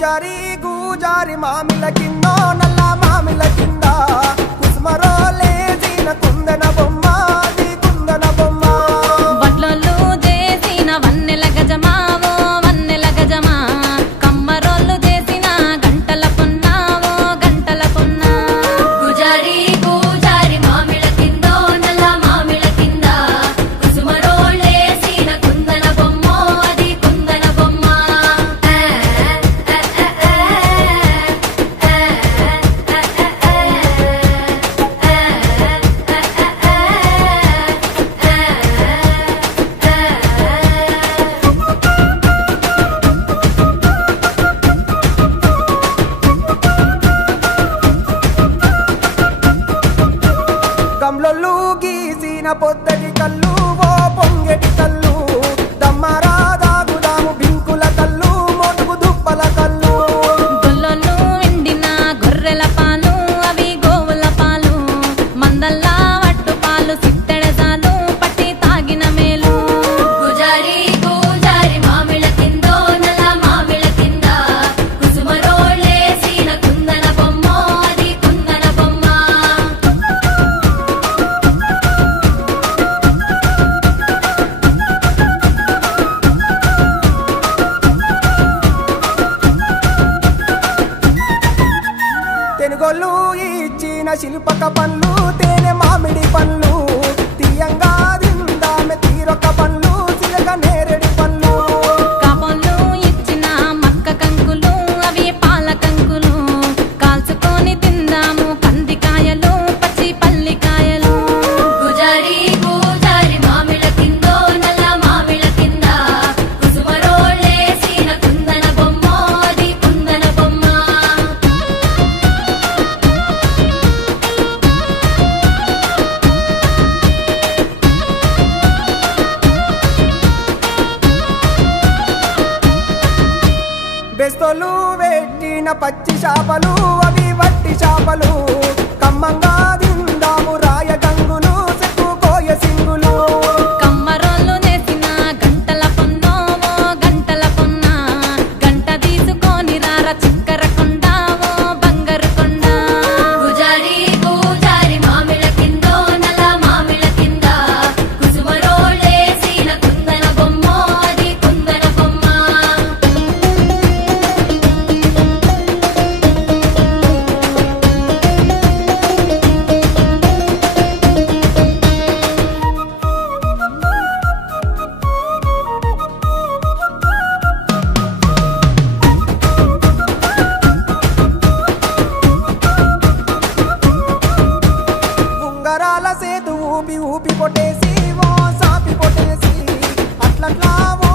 గూజారి గూజారి మామిల కిందో నల్ల మామిల కింద కుసుమరో లేసిన కుందన బొమ్మ నీ కుందన బొమ్మ వడ్లొల్లు చేసిన వన్నెల గజమావో వన్నెల గజమా కమ్మరోళ్ళు చేసిన గంటల పొన్నావో గంటల పొన్నా గుజారి గుజారి మామిళ్ళ కిందో నల్ల మామిళ్ళ కింద కుసుమరోళ్ళేసిన కుందన బొమ్మ అది కుందన బొమ్మ గమ్లొల్లు గీసిన పొద్దటి కళ్ళు ఓ పొంగెటి కళ్ళు దమ్మరా దాగుదాము బింకుల కళ్ళు మోటుకు దుప్పల కళ్ళు గొల్లొల్లు ఎండిన గొర్రెల పాలు అవి గోవుల పాలు మందల్లా వట్టు పాలు సిత్తెడజాలు పట్టి తాగిన మేలు గుజారి గుజారి మామిళ్ళ కిందో నల్ల మామిళ్ళ కింద కుసుమరోళ్ళేసిన కుందన బొమ్మ అది కుందన బొమ్మ తెనుగొల్లు ఇచ్చిన శిల్పక పండ్లు తేనె మామిడి పండ్లు తీయంగా దిందామె తీరొక పండ్లు చిలక నేరేడు పండ్లు కాపోళ్ళు ఇచ్చిన మక్క కంకులు అవి పాల కంకులు కాల్చుకొని తిందాము కందికాయలు పచ్చి పల్లికాయలు గుజారి గుజారి మామిళ్ళ కిందో నల్ల మామిళ్ళ కింద కుసుమరోళ్ళేసిన కుందన బొమ్మ అది కుందన బొమ్మ బెస్తోలు పెట్టిన పచ్చి చేపలు అవి వట్టి చేపలు కమ్మంగా దిందాము రాయ గంగులు సెక్కు కోయ సింగులు కమ్మరోళ్ళు నేసిన గంటల పొన్నోవో గంటల పొన్న గంట తీసుకొని రార చిక్కర కొండావో బంగారు కొండ గుజారి గుజారి మామిళ్ళ కిందో నల్ల మామిళ్ళ కింద కుసుమరోళ్ళేసిన కుందన బొమ్మ అది కుందన బొమ్మ ఉంగరాల సేతు ఊపి ఊపి కొట్టేసి ఓ సాపి కొట్టేసి అట్లట్లా ఓ